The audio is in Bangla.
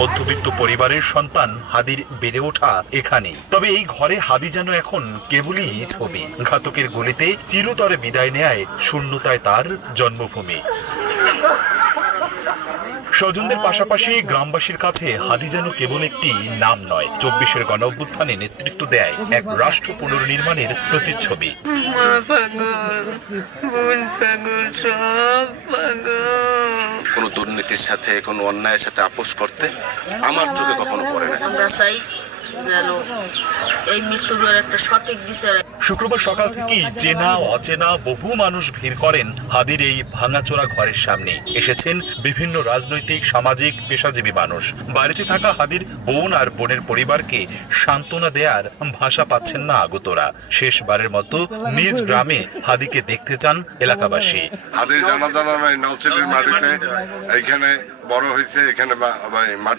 মধ্যবিত্ত পরিবারের সন্তান হাদির বেড়ে ওঠা এখানে। তবে এই ঘরে হাদি যেন এখন কেবলই ছবি। ঘাতকের গুলিতে চিরতরে বিদায় নেয় শূন্যতায় তার জন্মভূমি। স্বজনদের পাশাপাশি গ্রামবাসীর কাছে হাদি যেন কেবল একটি নাম নয়, ২৪-এর গণঅভ্যুত্থানে নেতৃত্ব দেয় এক রাষ্ট্র পুনর্নির্মাণের প্রতিচ্ছবি। কোনো দুর্নীতির সাথে, কোনো অন্যায়ের সাথে আপোষ করতে আমার চোখে কখনো পড়ে না। আমরা চাই যেন এই মৃত্যুর একটা সঠিক বিচার। শুক্রবার সকাল থেকেই চেনা অচেনা বহু মানুষ ভিড় করেন হাদির এই ভাঙাচোরা ঘরের সামনে। এসেছেন বিভিন্ন রাজনৈতিক, সামাজিক, পেশাজীবী মানুষ। বাড়িতে থাকা হাদির বোন আর বোনের পরিবারকে সান্ত্বনা দেয়ার ভাষা পাচ্ছেন না আগতরা। শেষবারের মতো নিজ গ্রামে হাদিকে দেখতে চান এলাকাবাসী। হাদির জানাজানা নাই নলছিটির মাটিতে, এইখানে বড় হয়েছে, এখানে মাটি